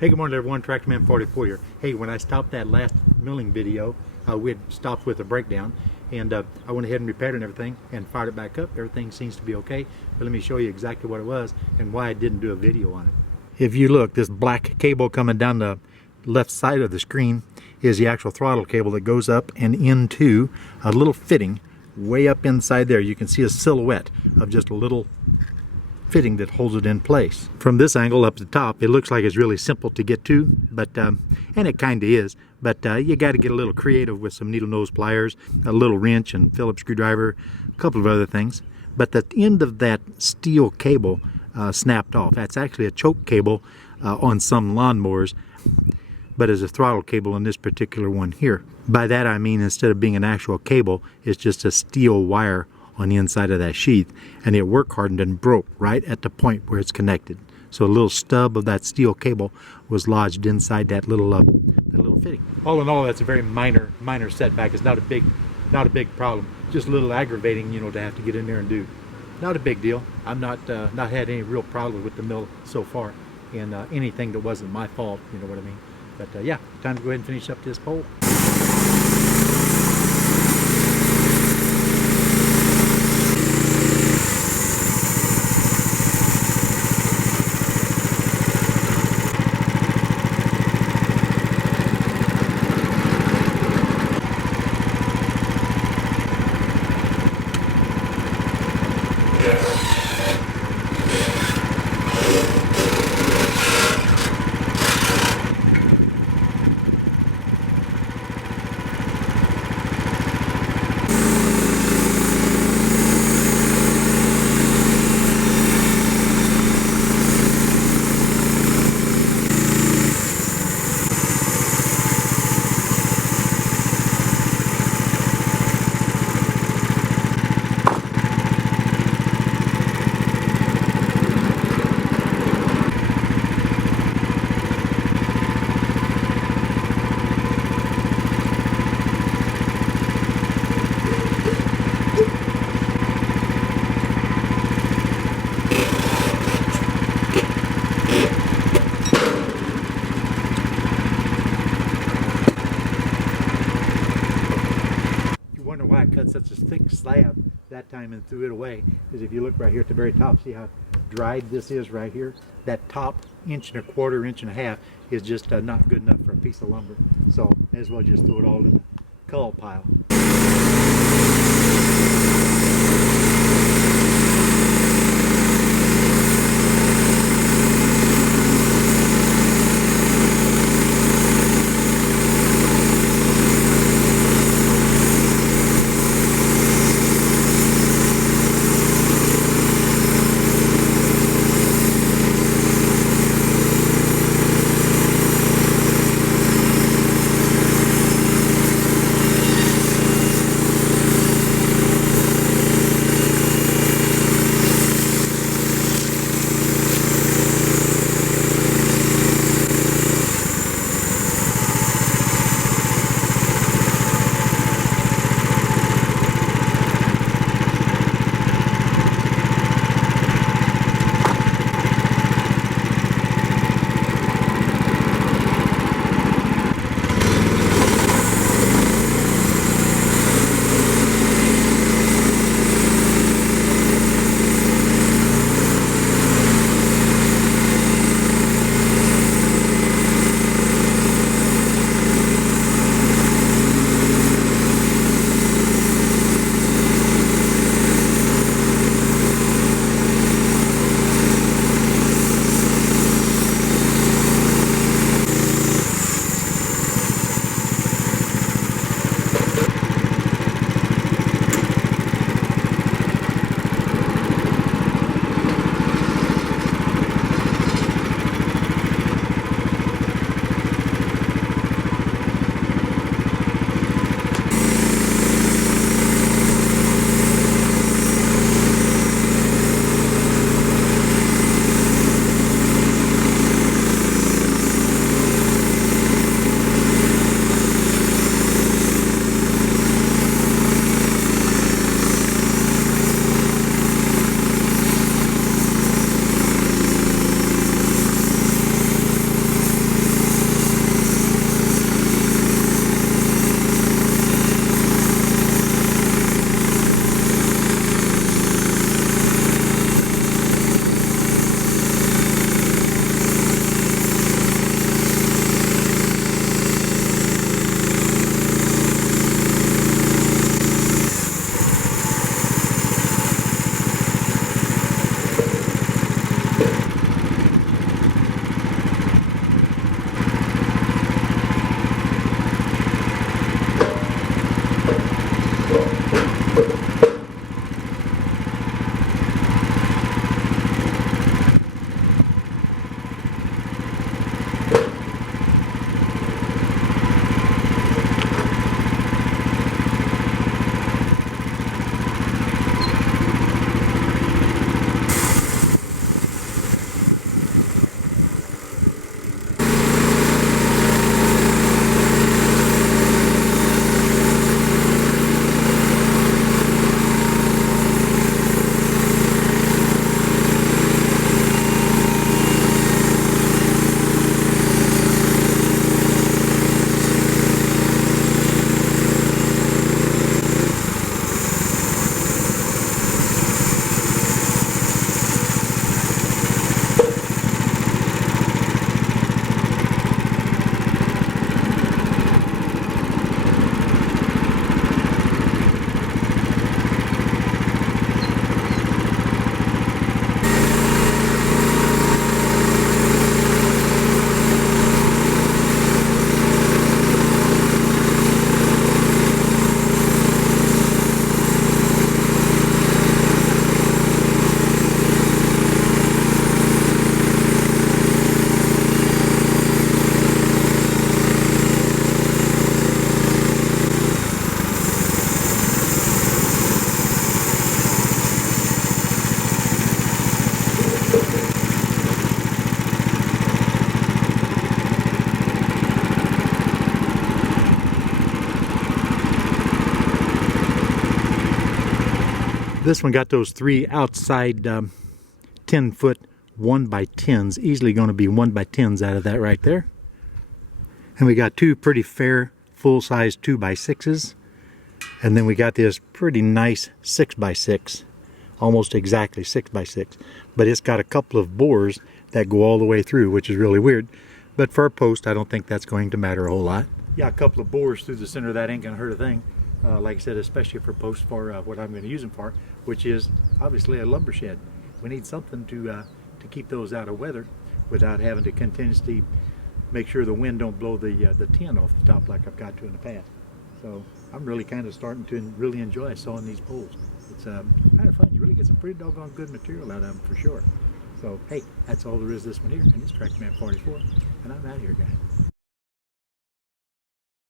Hey, good morning everyone, Tractorman 44 here. Hey, when I stopped that last milling video, we had stopped with a breakdown, and I went ahead and repaired it and everything and fired it back up. Everything seems to be okay, but let me show you exactly what it was and why I didn't do a video on it. If you look, this black cable coming down the left side of the screen is the actual throttle cable that goes up and into a little fitting way up inside there. You can see a silhouette of just a little fitting that holds it in place. From this angle up the top, it looks like it's really simple to get to, but and it kind of is, but you got to get a little creative with some needle nose pliers, a little wrench and Phillips screwdriver, a couple of other things. But the end of that steel cable snapped off. That's actually a choke cable on some lawnmowers, but as a throttle cable in this particular one here. By that I mean, instead of being an actual cable, it's just a steel wire on the inside of that sheath, and it work hardened and broke right at the point where it's connected. So a little stub of that steel cable was lodged inside that little fitting. All in all, that's a very minor setback. It's not a big problem. Just a little aggravating, you know, to have to get in there and do. Not a big deal. I'm not had any real problem with the mill so far, and anything that wasn't my fault, you know what I mean. But yeah, time to go ahead and finish up this pole. Wonder why I cut such a thick slab that time and threw it away, is if you look right here at the very top, see how dried this is right here? That top 1.25 inch, 1.5 is just not good enough for a piece of lumber. So may as well just throw it all in the cull pile. This one got those 3 outside 10-foot 1x10s, easily going to be 1x10s out of that right there. And we got 2 pretty fair full-size 2x6's, and then we got this pretty nice 6x6, almost exactly 6x6, but it's got a couple of bores that go all the way through, which is really weird. But for a post, I don't think that's going to matter a whole lot. Yeah, a couple of bores through the center of that ain't gonna hurt a thing. Like I said, especially for posts for what I'm going to use them for, which is obviously a lumber shed. We need something to keep those out of weather without having to continuously make sure the wind don't blow the tin off the top like I've got to in the past. So I'm really kind of starting to really enjoy sawing these poles. It's kind of fun. You really get some pretty doggone good material out of them for sure. So hey, that's all there is this one here, and it's TrackMan 44, and I'm out of here, guys.